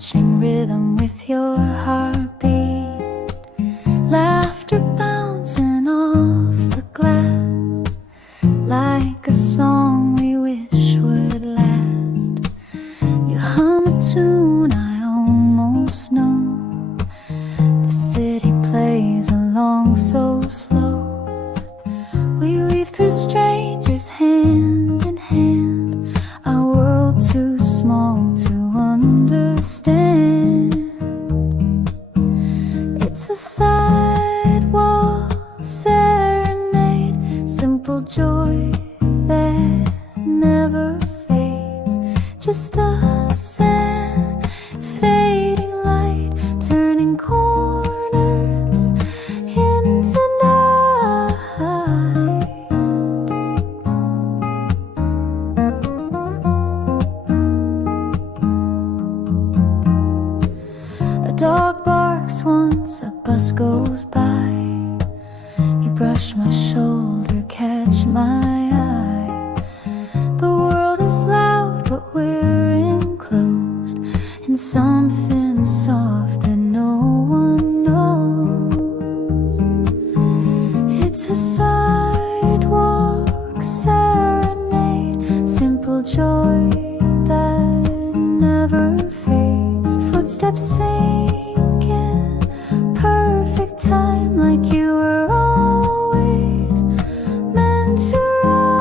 matching rhythm with your heartbeat. Laughter bouncing off the glass like a song we wish would last. You hum a tune I almost know. The city plays along so slow. We weave through strangers hand in hand, our world too small to understand. It's a sidewalk serenade, simple joy that never fades. Just us and fading light, turning corners into night. A dog barks once a bus goes by. You brush my shoulder, catch my eye. The world is loud, but we're enclosed in something soft that no one knows. It's a sidewalk serenade, simple joy that never fades. Footsteps sinking, perfect time, like you were always meant to ride.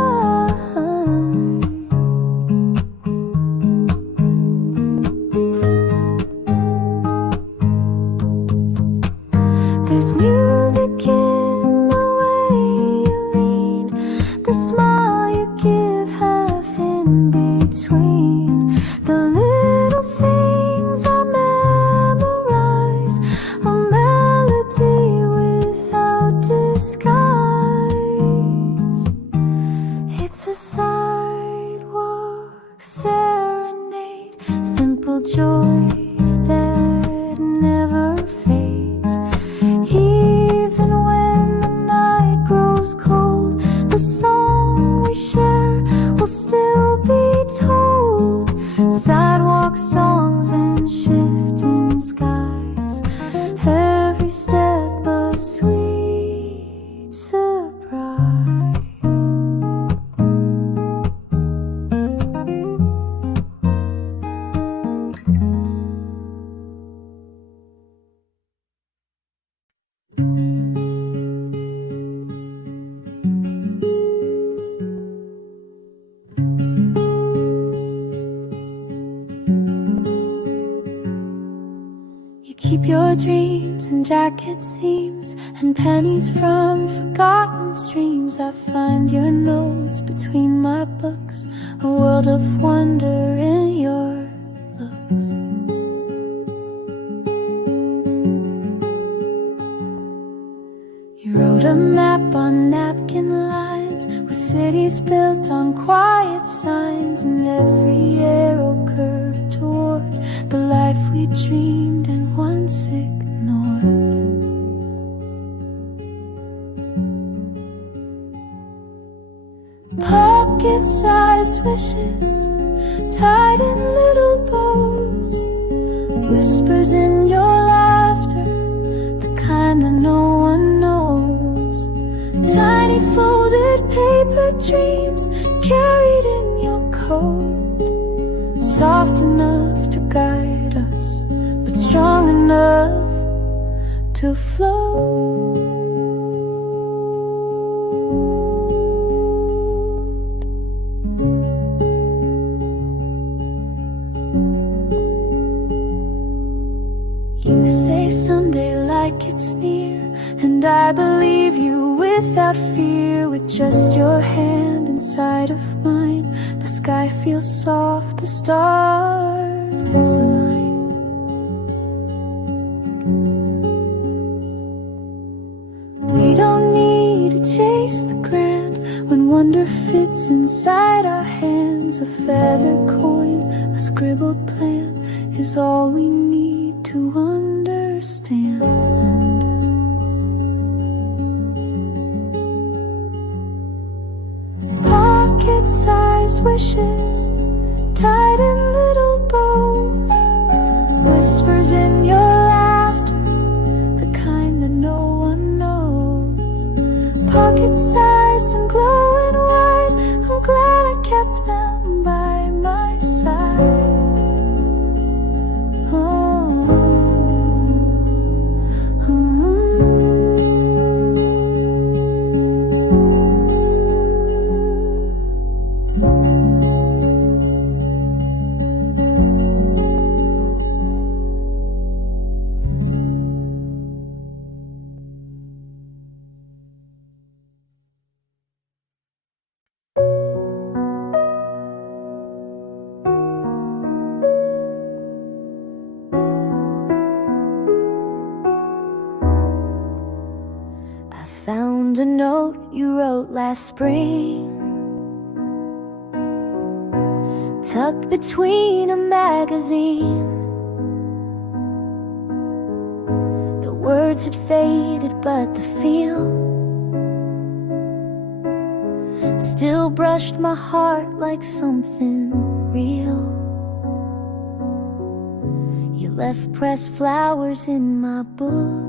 There's music in the way you lean, the smile you give half in between. The little things I memorize, a melody without disguise. It's a sidewalk serenade, simple joy that never fades. Even when the night grows cold, the song we share will still be told. Sidewalk songs and shifting skies, every step a sweet surprise. You keep your dreams in jacket seams and pennies from forgotten streams. I find your notes between my books, a world of wonder in your looks. You wrote a map on napkin lines with cities built on quiet signs, and every arrow curved toward the life we dreamed and once ignored. Pocket-sized wishes tied in little bows, whispers in your laughter, the kind that no one knows. Tiny folded paper dreams carried in your coat, soft enough to guide us, but strong enough to float. You say someday like it's near, and I believe you without fear. With just your hand inside of mine, the sky feels soft, the stars align. We don't need to chase the grand when wonder fits inside our hands. A feather coin, a scribbled plan is all we need to understand. Pocket-sized wishes tied in little bows, whispers in your laughter, the kind that no one knows. Pocket-sized and glowing wide, I'm glad I kept them by my side. Found a note you wrote last spring, tucked between a magazine. The words had faded, but the feel still brushed my heart like something real. You left pressed flowers in my book,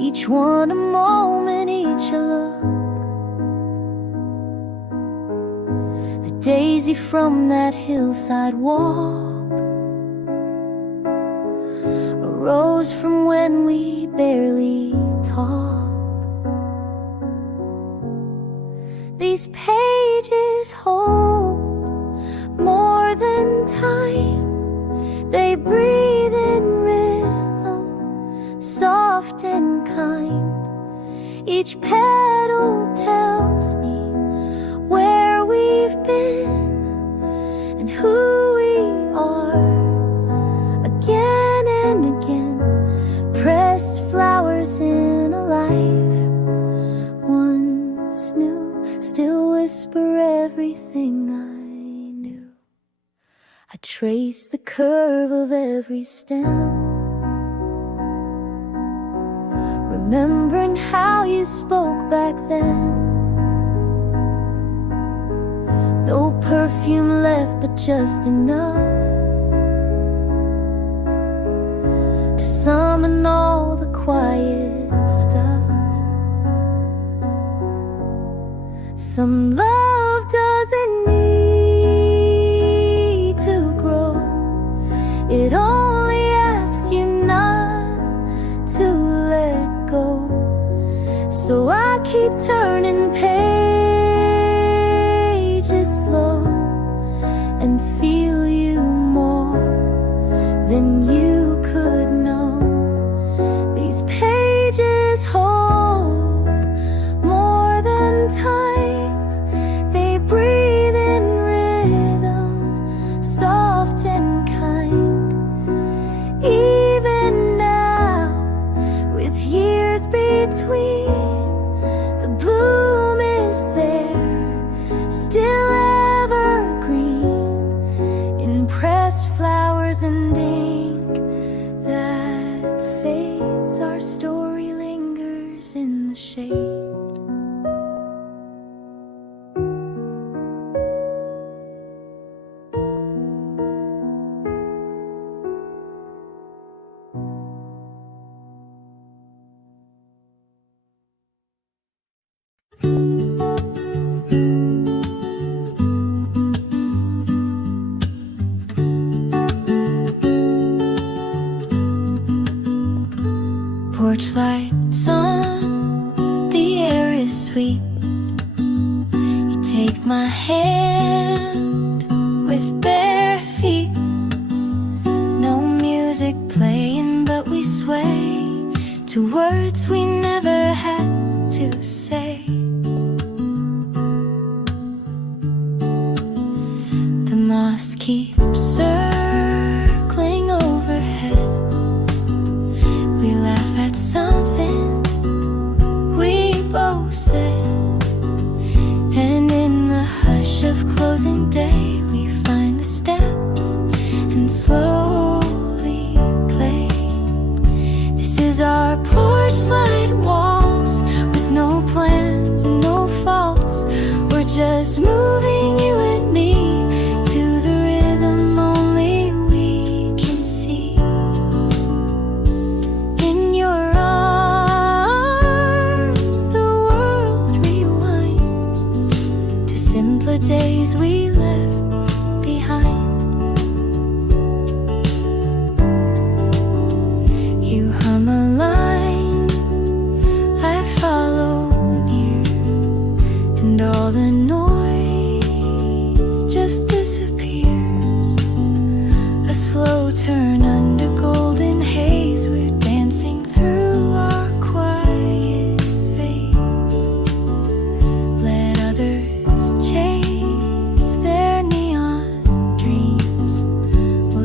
each one a moment, each a look. A daisy from that hillside walk, a rose from when we barely talked. These pages hold more than time. They breathe in rhythm, soft and kind. Each petal tells me where we've been and who we are. Again and again, pressed flowers in a life once new, still whisper everything I knew. I trace the curve of every stem, remembering how you spoke back then. No perfume left, but just enough to summon all the quiet stuff. Some love doesn't need to grow, it only asks you not to let go. So I keep turning pages slow and feel you more than you could know. These pages hold more than time. They breathe in rhythm, soft and kind. Even now, with years between, the bloom is there, still evergreen, in pressed flowers and ink that fades. Our story lingers in the shade. Porch lights on, the air is sweet. You take my hand with bare feet. No music playing, but we sway to words we never had to say. The moss keeps circling overhead. We laugh at something we both said, and in the hush of closing day we find the steps and slowly play. This is our porch light waltz, with no plans and no faults. We're just moving you and me to the rhythm only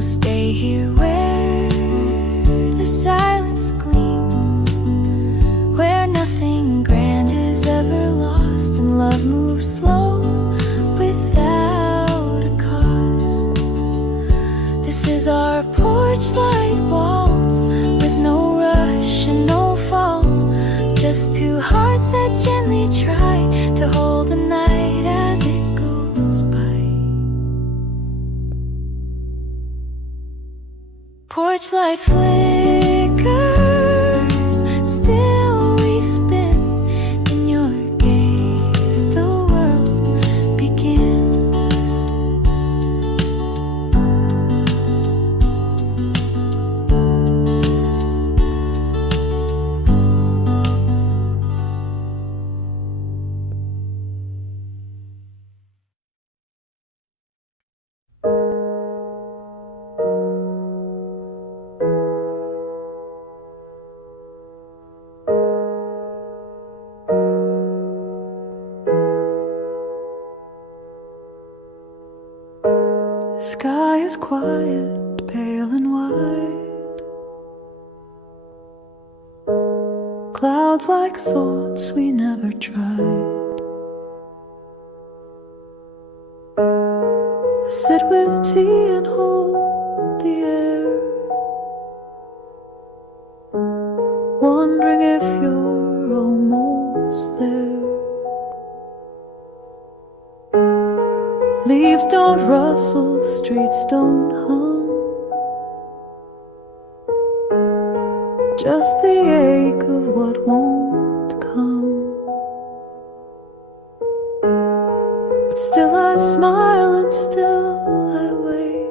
stay here where the silence gleams, where nothing grand is ever lost, and love moves slow without a cost. This is our porch light waltz, with no rush and no faults, just two hearts that gently try to hold the night as it goes by. Porch light flickers, still we spin in your gaze, the world begins. The sky is quiet, pale and white. Clouds like thoughts we never tried. I sit with tea and hold the air, wondering if you're almost there. Leaves don't rustle, streets don't hum, just the ache of what won't come. But still I smile and still I wait.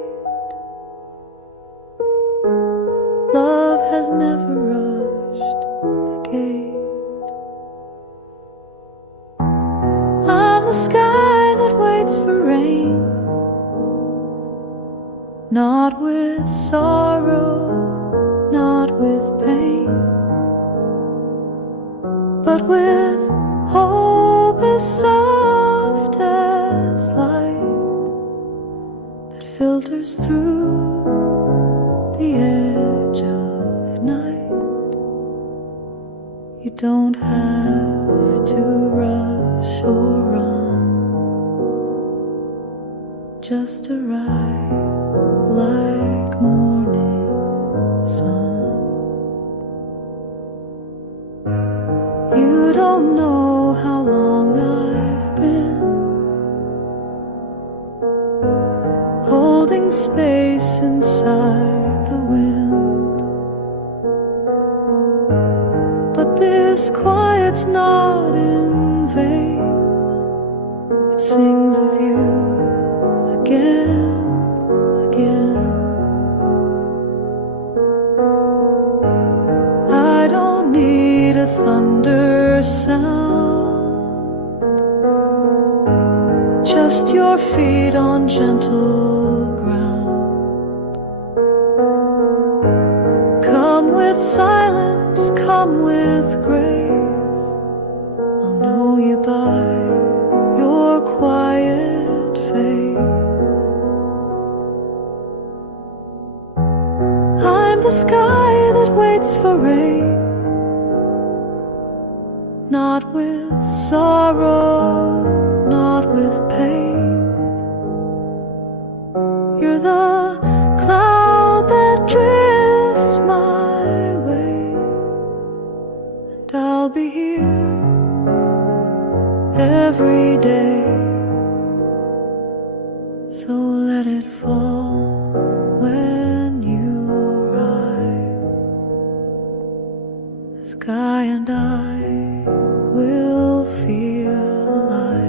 Love has never rushed the gate. I'm the sky that waits for rain, not with sorrow, not with pain, but with hope as soft as light that filters through the edge of night. You don't have to rush or run, just arrive like morning sun. You don't know how long I've been holding space inside the wind, but this quiet's not in vain. It sings of you again, again. I don't need a thunder sound, just your feet on gentle ground. Come with silence, come with grace, I'll know you by your quiet face. I'm the sky that waits for rain, not with sorrow, not with pain. You're the cloud that drifts my way, and I'll be here every day. So let it fall when you arrive. The sky and I will feel alive.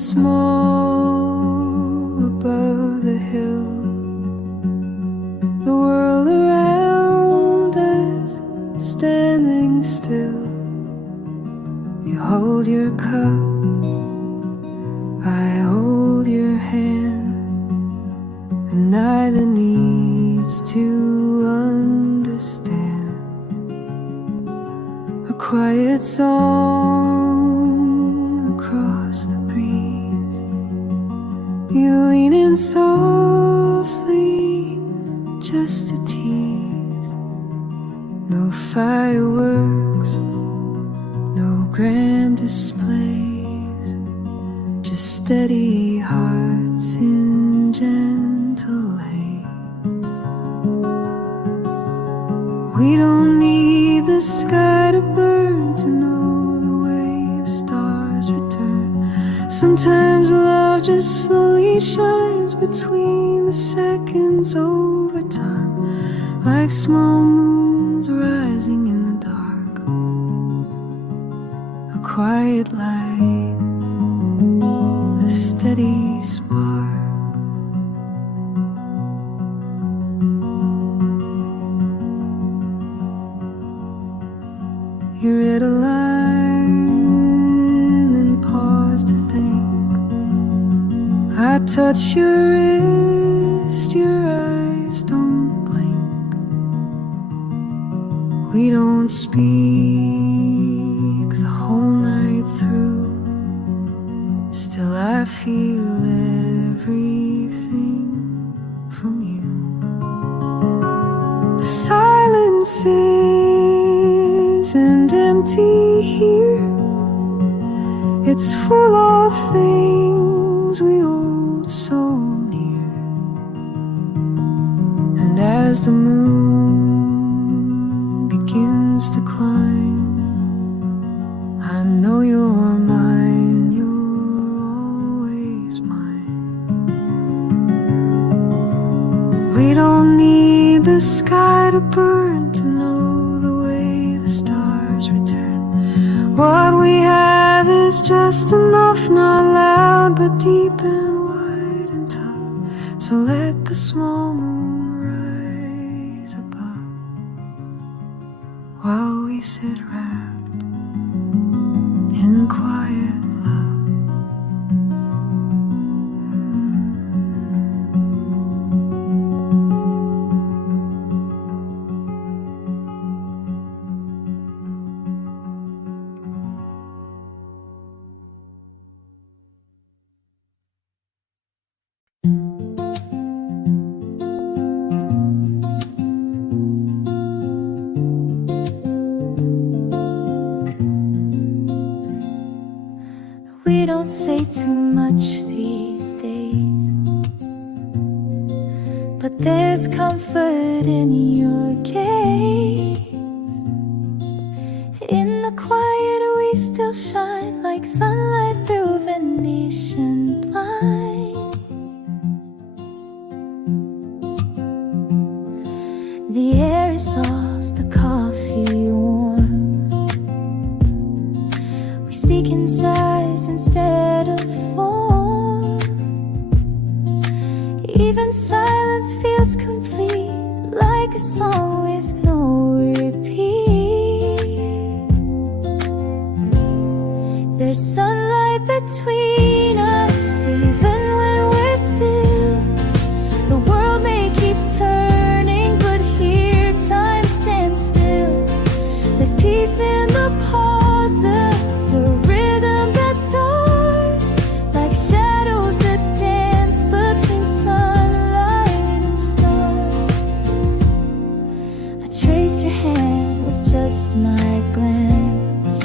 small above the hill. The world around us standing still. You hold your cup, I hold your hand, and neither needs to understand. A quiet song across the breeze. You lean in softly, just a tease. No fireworks, no grand displays, just steady hearts in gentle hay. We don't need the sky to burn to know the way the stars return. Sometimes love just slowly shines between the seconds over time, like small moons rising in the dark. A quiet light, a steady spark. You read a line and paused to think. I touch your wrist, your eyes don't blink. We don't speak the whole night through. Still I feel everything from you. The silence isn't empty here. It's full of things we hold so near. And as the moon begins to climb, I know you're mine, you're always mine. We don't need the sky to burn to know the way the stars return. What we have is just enough, not loud but deep and wide and tough. So let the small moon rise above while we sit wrapped in quiet love. We don't say too much these days, but there's comfort in your gaze. In the quiet we still shine like sunlight through Venetian blinds. The air is soft, the coffee warm. We speak in sighs instead of form. Even silence feels complete, like a song with no repeat. There's sunlight between us, even when we're still. The world may keep turning, but here time stands still. There's peace in the pauses, a rhythm that's ours, like shadows that dance between sunlight and stars. I trace your hand with just my glance.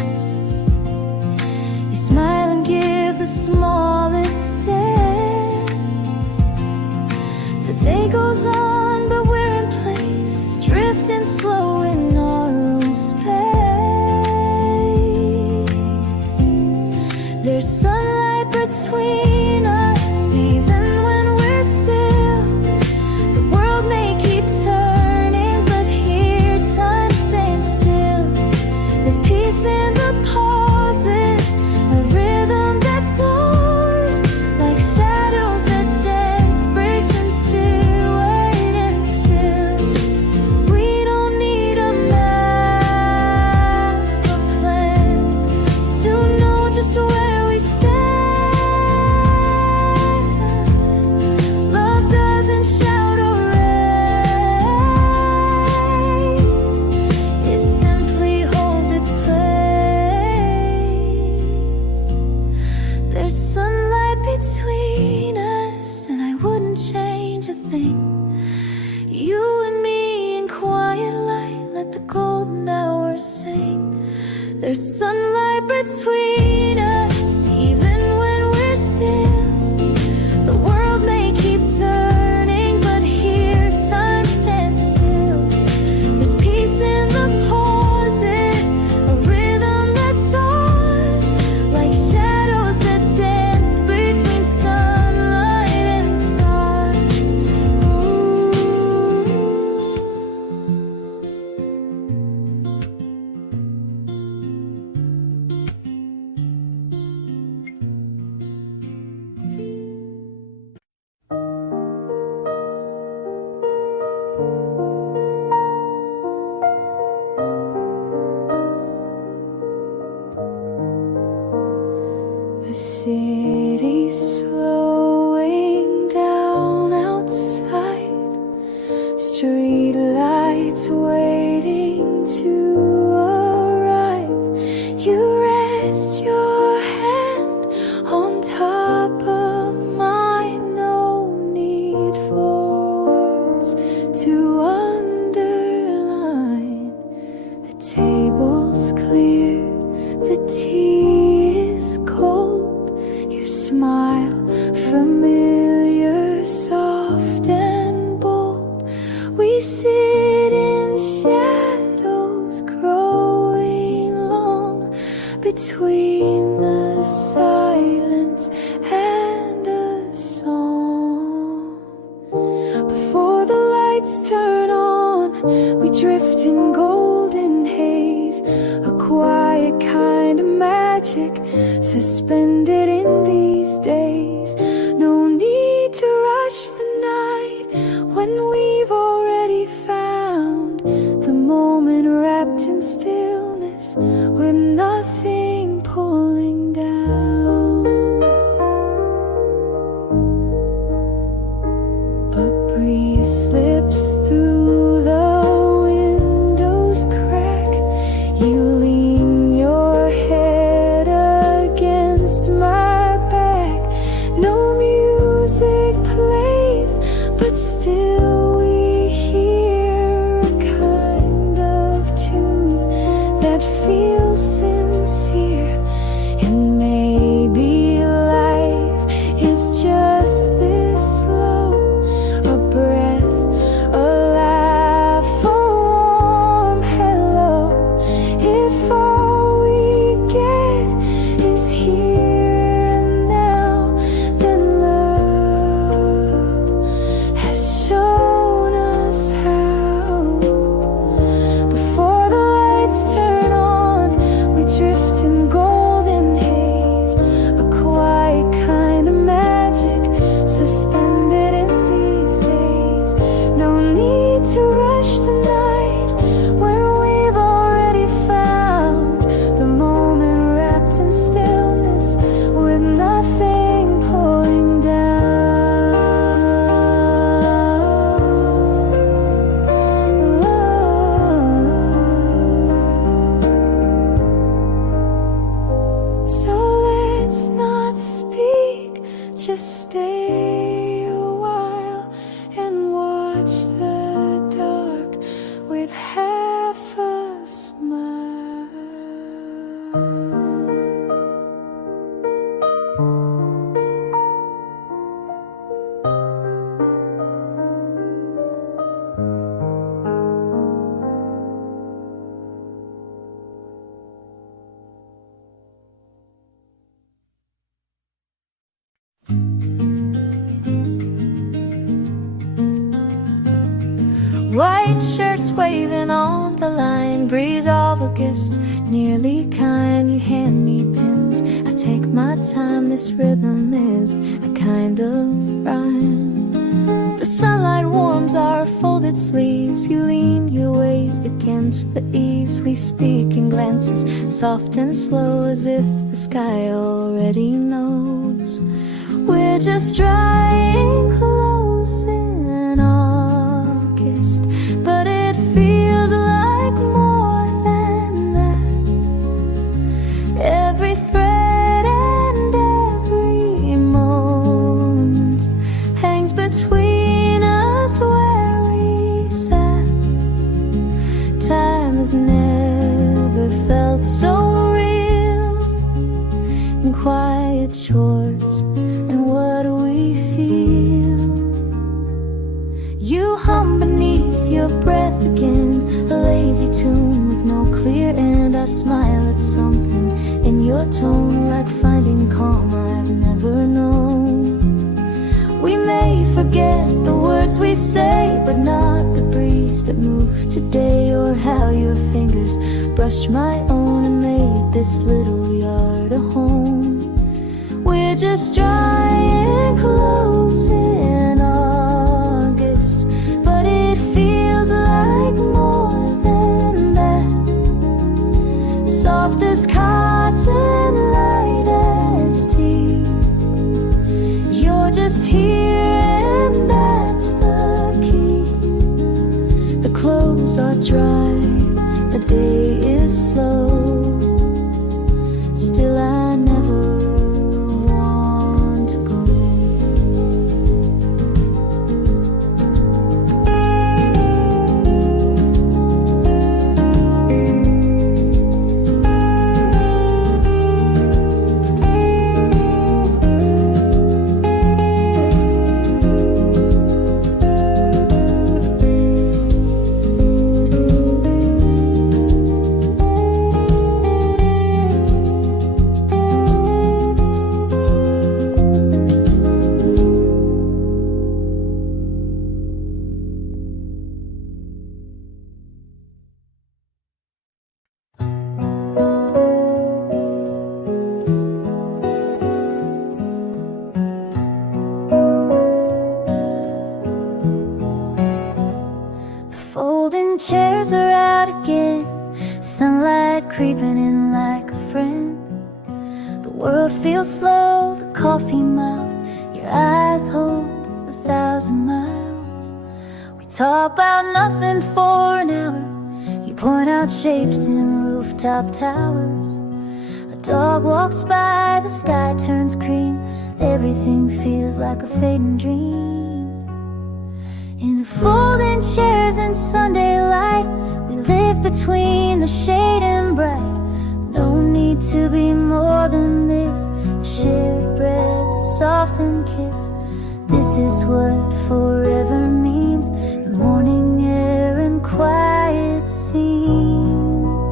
You smile and give the smallest dance. The day goes on, but we're in place, drifting slow in our own space. There's sunlight between us, even when we're still. The world may keep turning, but here time stands still. There's peace in the pauses, a rhythm that's ours, thing. You and me in quiet light, let the golden hours sing. There's sunlight between us, even when we're still. The world may keep turning, but here time stands still. There's peace in the pauses, a rhythm that's ours, like shadows that dance between sunlight and stars. The city's slowing down outside, street lights waiting to arrive. You rest your hand on top of mine, no need for words to underline. The table's clear, the tea is cold. Your smile, familiar, soft and bold. We sit in shadows growing long between the silence and a song. Before the lights turn on, we drift in golden haze, a quiet kind of magic suspended in these days. No need to rush the night when we've already found the moment wrapped in stillness with nothing pulling down. A breeze slips through the window's crack. You lean your head against my back. No music plays, but still we hear a kind of tune that feels sincere. And maybe life is just this slow, a breath, a laugh, a warm hello. If all we get is here and now, then love has shown us how. Before the lights turn on, we drift in golden haze, a quiet kind of magic suspended in these days. No need to rush the night when we've already found the moment wrapped in stillness with nothing pulling down. So let's not speak, just stay a while and watch the dark with half a smile. White shirts waving on the line, breeze of August, nearly kind. You hand me pins, I take my time. This rhythm is a kind of rhyme. The sunlight warms our folded sleeves. You lean your weight against the eaves. We speak in glances, soft and slow, as if the sky already knows. We're just drying close in August, but it feels like more than that. Every thread and every moment hangs between us. You hum beneath your breath again, a lazy tune with no clear end. I smile at something in your tone, like finding calm I've never known. We may forget the words we say, but not the breeze that moved today, or how your fingers brushed my own and made this little yard a home. We're just drying clothes in August, but it feels like more than that. Soft as cotton, light as tea. You're just here and that's the key. The clothes are dry, the day is slow. Still I never want to go. Folding chairs are out again, sunlight creeping in like a friend. The world feels slow, the coffee mild, your eyes hold 1,000 miles. We talk about nothing for an hour, you point out shapes in rooftop towers. A dog walks by, the sky turns cream, everything feels like a fading dream. In folding chairs and Sunday light, we live between the shade and bright. No need to be more than this, a shared breath, a softened kiss. This is what forever means, in morning air and quiet scenes.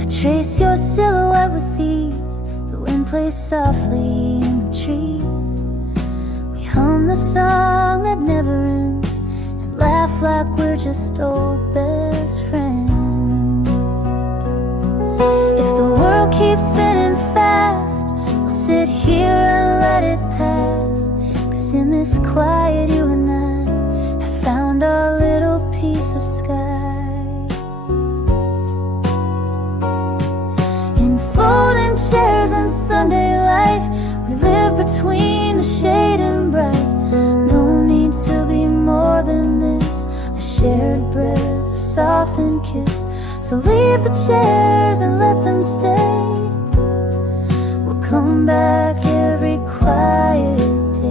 I trace your silhouette with ease, the wind plays softly in the trees. Hum the song that never ends and laugh like we're just old best friends. If the world keeps spinning fast, we'll sit here and let it pass. 'Cause in this quiet you and I have found our little piece of sky. In folding chairs and Sunday light, we live between the shade and bright. No need to be more than this, a shared breath, a softened kiss. So leave the chairs and let them stay. We'll come back every quiet day.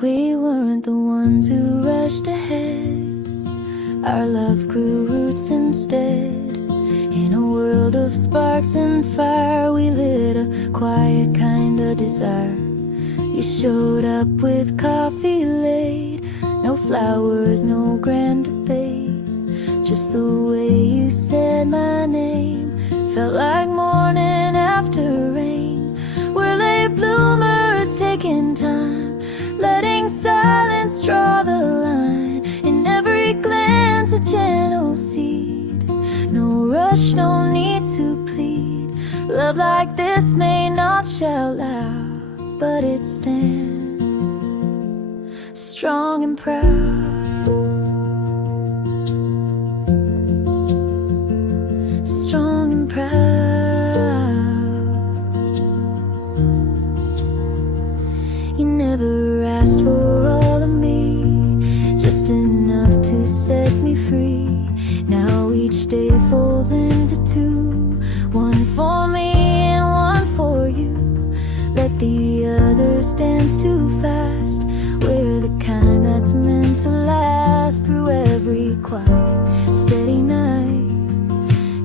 We weren't the ones who rushed ahead. Our love grew roots instead. In a world of sparks and fire, we lit a quiet kind of desire. You showed up with coffee late, no flowers, no grand debate. Just the way you said my name felt like morning after rain. We're late bloomers taking time, letting silence draw the line. In every glance a chance love like this may not shout loud, but it stands strong and proud. Strong and proud. You never asked for all of me, just enough to set me free. Now each day folds into two, one for me and one for you. Let the others dance too fast. We're the kind that's meant to last through every quiet, steady night.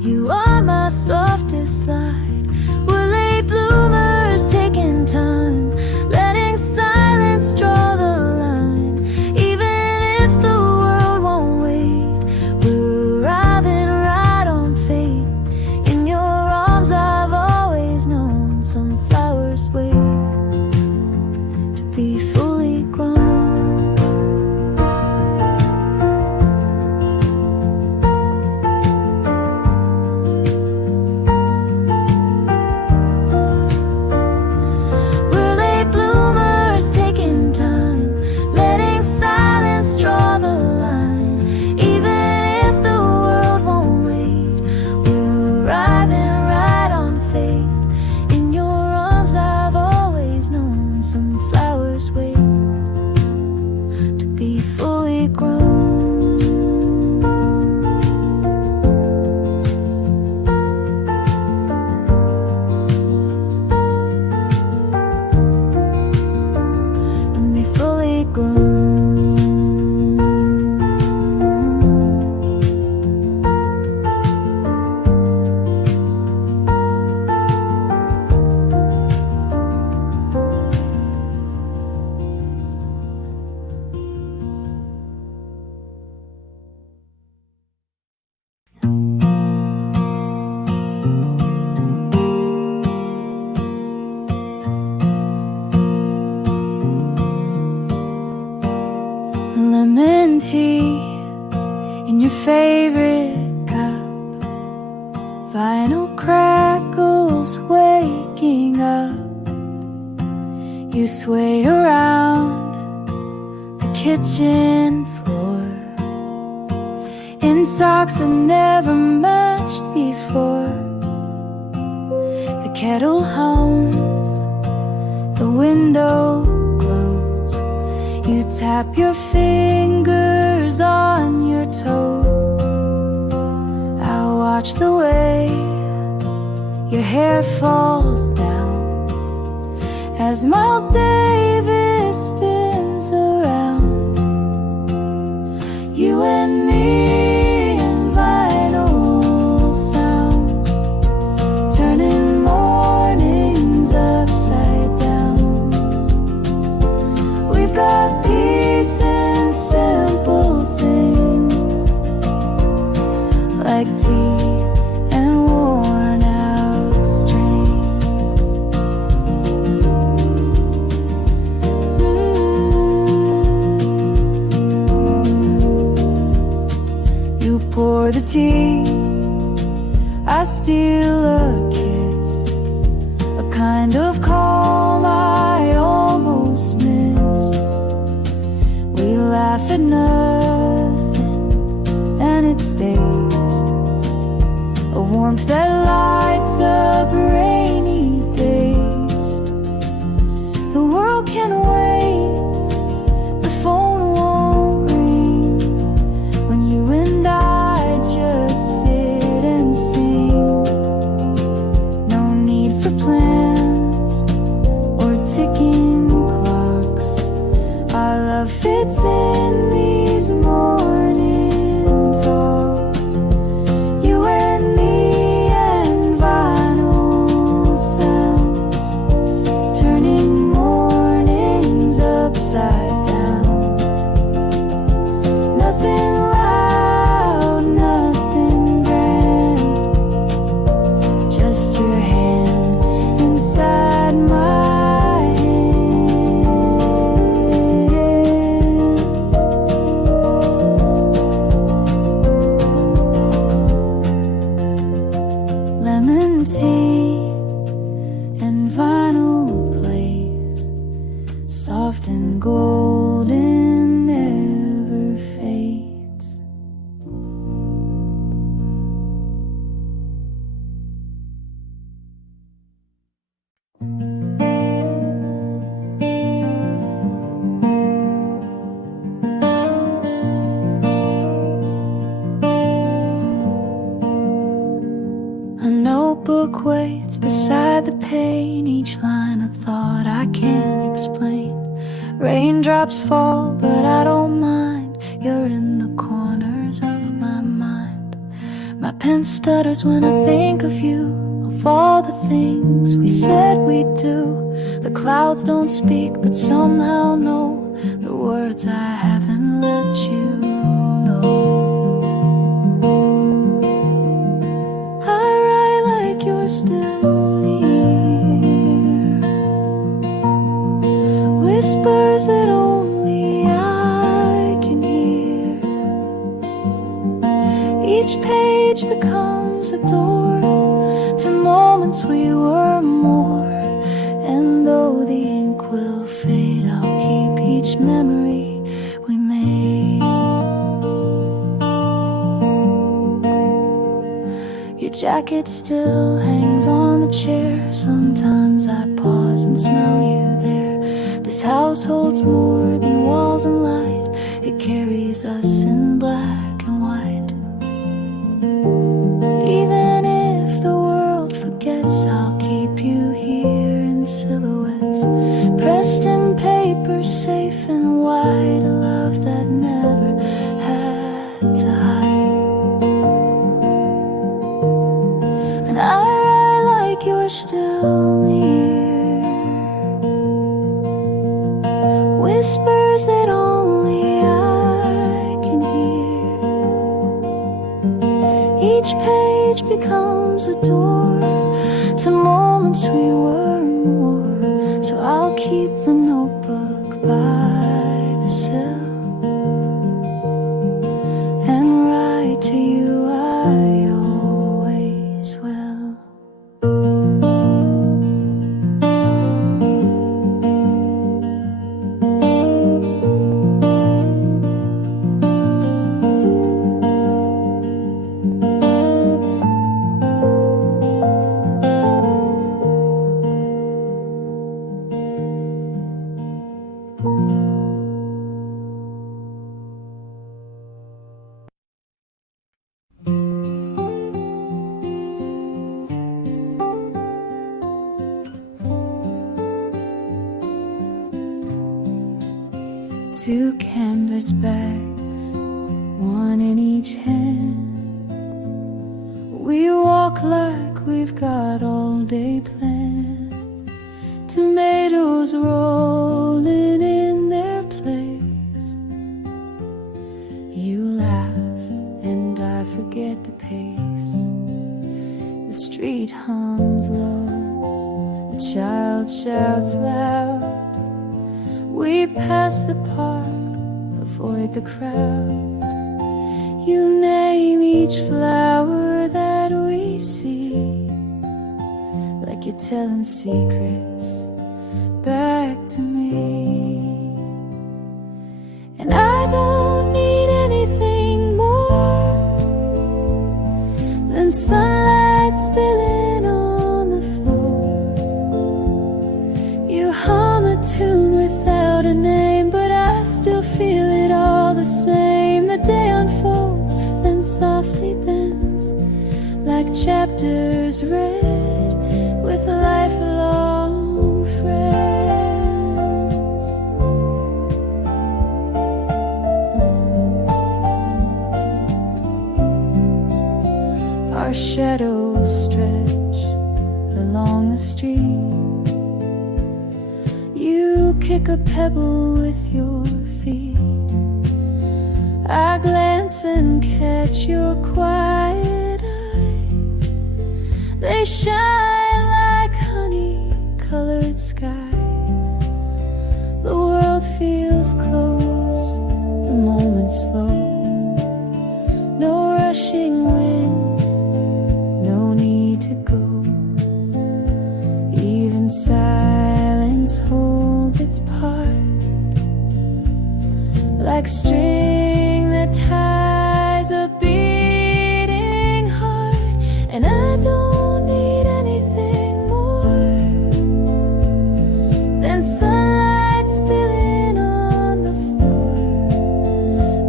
You are my softest light. We're late bloomers taking time, letting silence draw the line. Even if the world won't wait, we're arriving right on fate. In your arms I've always known some flowers wait to be fully grown. Lemon tea in your favorite cup, vinyl crackles waking up. You sway around the kitchen floor in socks that never matched before. The kettle hums, the window glows. You tap your fingers on your toes. I watch the way your hair falls down as Miles Davis spins around. You and me and vinyl sounds, turning mornings upside down. We've got peace in simple things like tea and worn out strings. You pour the tea, I steal a kiss, a kind of calm I almost missed. We laugh at nothing and it stays, a warmth that lights up rainy days. The world can wait, the phone won't ring when you and I just sit and sing. No need for plans or ticking clocks. Our love fits in these morning talks. You and me and vinyl notebook waits beside the pain, each line a thought I can't explain. Raindrops fall, but I don't mind. You're in the corners of my mind. My pen stutters when I think of you, of all the things we said we'd do. The clouds don't speak, but somehow know the words I haven't let you know. I write like you're still near, whispers that only I can hear. Each page becomes a door to moments we were more. And though the ink will fade, I'll keep each memory we made. Your jacket still hangs on the chair. Sometimes I pause and smell you there. This house holds more than walls and light. It carries us in black and white. Even if the world forgets, I'll keep you here in silhouettes, pressed in paper, safe and white. A love that never had to hide. And I write like you're still near, whispers that only I can hear. Each page becomes a door to moments we were more. So I'll keep the notebook by the sill and write to you I always will. Two canvas bags, one in each hand. We walk like we've got all day planned. Tomatoes rolling in their place. You laugh and I forget the pace. The street hums low, a child shouts loud. We pass the park, avoid the crowd. You name each flower that we see, like you're telling secrets back to me. And I don't need anything more than sunlight spilling on the floor. You hum a tune without a name, but I still feel it all the same. The day unfolds, then softly bends, like chapters read with lifelong friends. Our shadows stretch along the street. You kick a pebble with your feet. I glance and catch your quiet eyes. They shine like honey-colored skies. The world feels close, the moment slow. No rushing wind, no need to go. Even silence holds its part, like string that ties a beating heart. And I don't need anything more than sunlight spilling on the floor.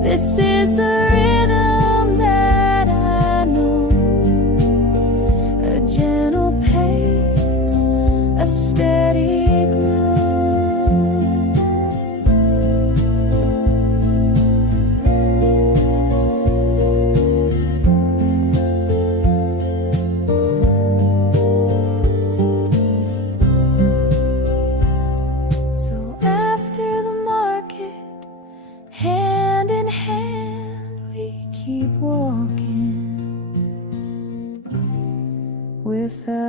This is the rhythm that I know, a gentle hand, we keep walking without